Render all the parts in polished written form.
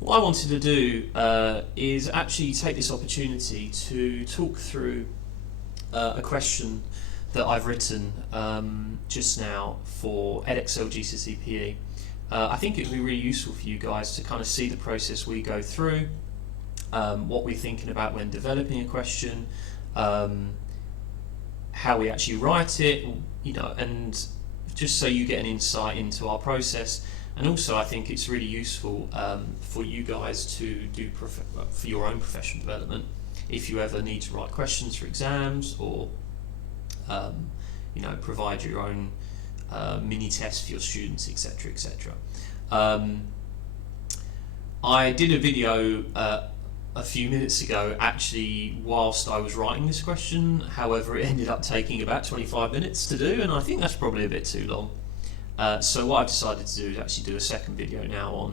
What I wanted to do is actually take this opportunity to talk through a question that I've written just now for EdExcel GCSE PE. I think it would be really useful for you guys to kind of see the process we go through, what we're thinking about when developing a question, how we actually write it, and just so you get an insight into our process. And also, I think it's really useful for you guys to do for your own professional development. If you ever need to write questions for exams, or provide your own mini tests for your students, etc., etc. I did a video a few minutes ago, actually, whilst I was writing this question. However, it ended up taking about 25 minutes to do, and I think that's probably a bit too long. So what I've decided to do is actually do a second video now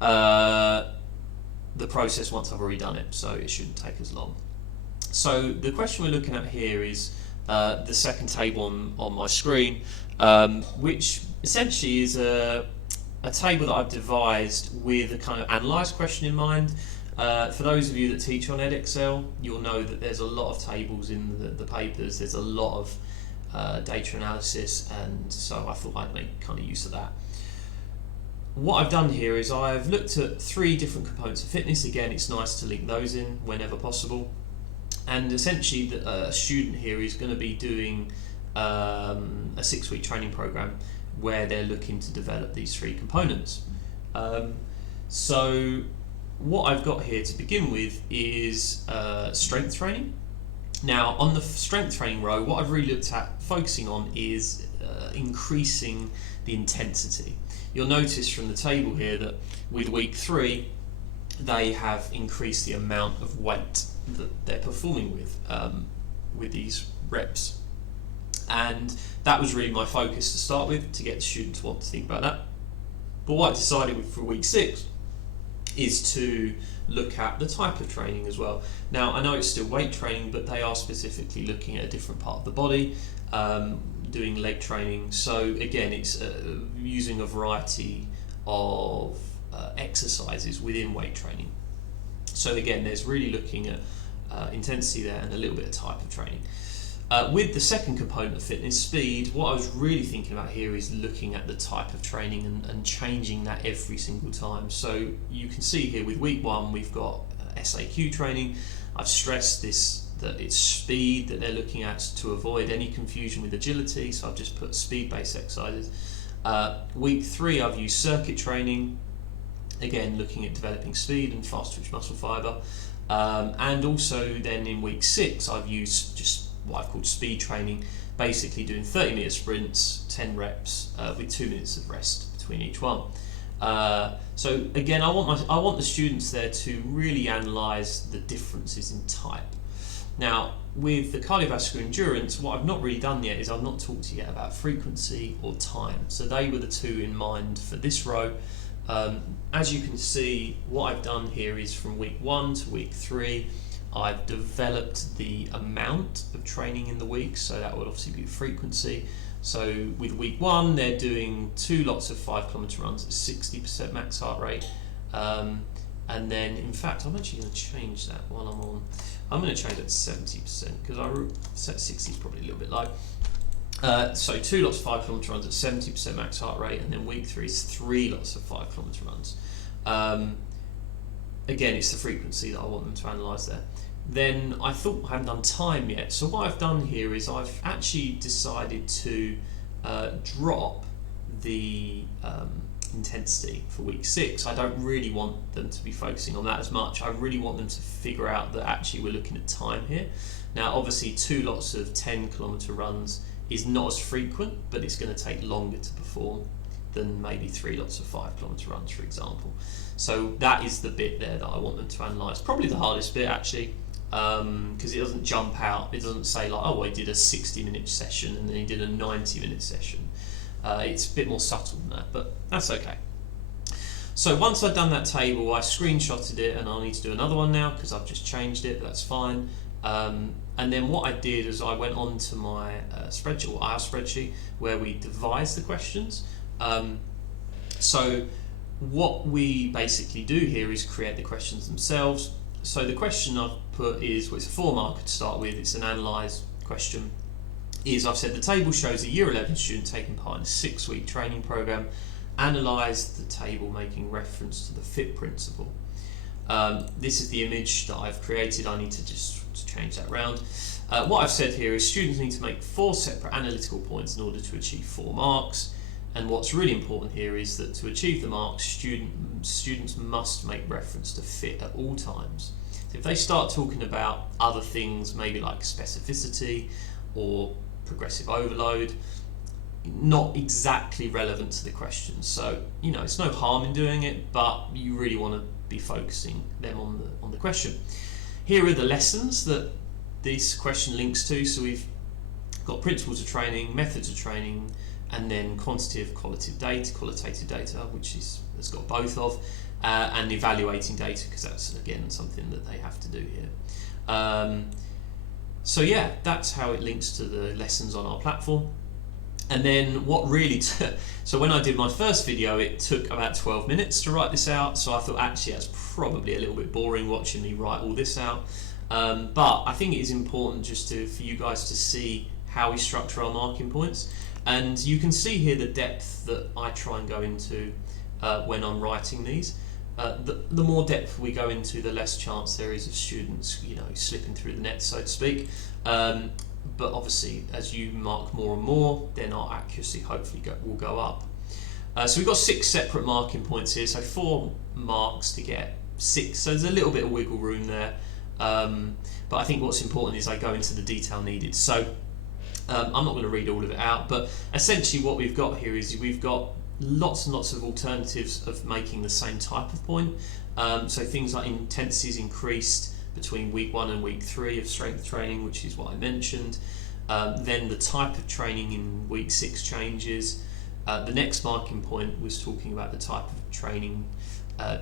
on the process once I've already done it, so it shouldn't take as long. So the question we're looking at here is the second table on my screen, which essentially is a table that I've devised with a kind of analyse question in mind. For those of you that teach on EdExcel, you'll know that there's a lot of tables in the papers. There's a lot of data analysis, and so I thought I'd make kind of use of that. What I've done here is I've looked at 3 different components of fitness. Again, it's nice to link those in whenever possible. And essentially, a student here is going to be doing a 6-week training program where they're looking to develop these 3 components. So what I've got here to begin with is strength training. Now, on the strength training row, what I've really looked at focusing on is increasing the intensity. You'll notice from the table here that with week 3, they have increased the amount of weight that they're performing with these reps. And that was really my focus to start with, to get the students to want to think about that. But what I decided for week 6 is to look at the type of training as well. Now, I know it's still weight training, but they are specifically looking at a different part of the body, doing leg training. So again, it's using a variety of exercises within weight training. So again, there's really looking at intensity there and a little bit of type of training. With the second component of fitness, speed, what I was really thinking about here is looking at the type of training and changing that every single time. So you can see here with week 1, we've got SAQ training. I've stressed that it's speed that they're looking at to avoid any confusion with agility, so I've just put speed-based exercises. Week 3, I've used circuit training, again looking at developing speed and fast twitch muscle fibre. And also then in week 6, I've used just what I've called speed training, basically doing 30-metre sprints, 10 reps with 2 minutes of rest between each one. So again, I want the students there to really analyse the differences in type. Now, with the cardiovascular endurance, what I've not really done yet is I've not talked to you yet about frequency or time. So they were the 2 in mind for this row. As you can see, what I've done here is from week 1 to week 3, I've developed the amount of training in the week, so that would obviously be frequency. So with week 1, they're doing 2 lots of 5-kilometre runs at 60% max heart rate. And then, in fact, I'm actually going to change that while I'm on. I'm going to change that to 70% because I set 60 is probably a little bit low. So 2 lots of 5-kilometre runs at 70% max heart rate, and then week 3 is 3 lots of 5-kilometre runs. Again, it's the frequency that I want them to analyse there. Then I thought I haven't done time yet, so what I've done here is I've actually decided to drop the intensity for week 6. I don't really want them to be focusing on that as much. I really want them to figure out that actually we're looking at time here. Now, obviously, 2 lots of 10-kilometre runs is not as frequent, but it's going to take longer to perform than maybe 3 lots of 5-kilometre runs, for example. So that is the bit there that I want them to analyse. Probably the hardest bit, actually, because it doesn't jump out. It doesn't say like, oh, he did a 60-minute session and then he did a 90-minute session. It's a bit more subtle than that, but that's okay. So once I've done that table, I screenshotted it, and I'll need to do another one now because I've just changed it, but that's fine. And then what I did is I went on to my spreadsheet, or our spreadsheet, where we devised the questions. So what we basically do here is create the questions themselves. So the question I've put is, well, it's a 4-marker to start with, it's an analyse question, is I've said the table shows a Year 11 student taking part in a 6-week training programme. Analyse the table making reference to the FIT principle. This is the image that I've created. I need to just change that round. What I've said here is students need to make 4 separate analytical points in order to achieve 4 marks. And what's really important here is that to achieve the marks, students must make reference to FIT at all times. So if they start talking about other things, maybe like specificity or progressive overload, not exactly relevant to the question. So, it's no harm in doing it, but you really want to be focusing them on the question. Here are the lessons that this question links to. So we've got principles of training, methods of training, and then quantitative, qualitative data, which has got both of, and evaluating data, because that's again something that they have to do here. So yeah, that's how it links to the lessons on our platform. And then what really, so when I did my first video, it took about 12 minutes to write this out. So I thought actually that's probably a little bit boring watching me write all this out. But I think it is important just for you guys to see how we structure our marking points. And you can see here the depth that I try and go into when I'm writing these. The more depth we go into, the less chance there is of students, slipping through the net, so to speak. But obviously, as you mark more and more, then our accuracy hopefully will go up. So we've got 6 separate marking points here, so 4 marks to get 6. So there's a little bit of wiggle room there. But I think what's important is I go into the detail needed. So I'm not going to read all of it out, but essentially what we've got here is we've got lots and lots of alternatives of making the same type of point. So things like intensity is increased between week 1 and week 3 of strength training, which is what I mentioned. Then the type of training in week 6 changes. The next marking point was talking about the type of training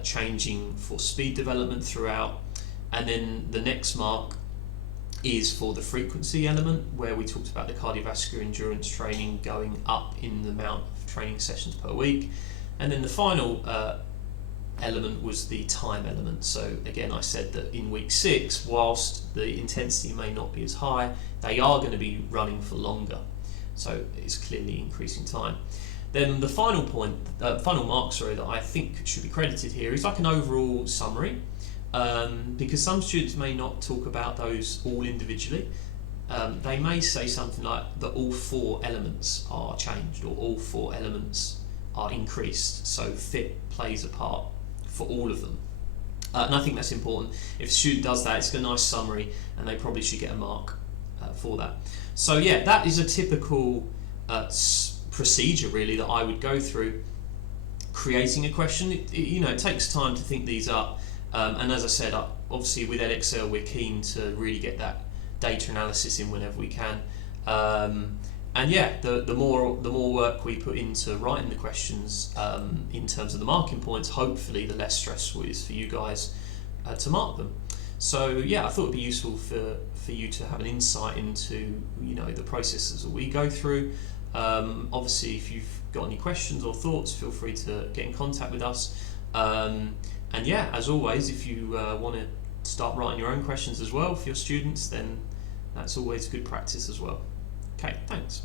changing for speed development throughout. And then the next mark is for the frequency element, where we talked about the cardiovascular endurance training going up in the amount of training sessions per week. And then the final element was the time element. So again, I said that in week 6, whilst the intensity may not be as high, they are going to be running for longer. So it's clearly increasing time. Then the final point, final mark, that I think should be credited here is like an overall summary. Because some students may not talk about those all individually. They may say something like that all 4 elements are changed or all 4 elements are increased, so FIT plays a part for all of them. And I think that's important. If a student does that, it's a nice summary and they probably should get a mark for that. So yeah, that is a typical procedure really that I would go through creating a question. It takes time to think these up. And as I said, obviously with EdExcel we're keen to really get that data analysis in whenever we can. And yeah, the more work we put into writing the questions in terms of the marking points, hopefully the less stressful it is for you guys to mark them. So yeah, I thought it'd be useful for you to have an insight into the processes that we go through. Obviously, if you've got any questions or thoughts, feel free to get in contact with us. And yeah, as always, if you want to start writing your own questions as well for your students, then that's always good practice as well. Okay, thanks.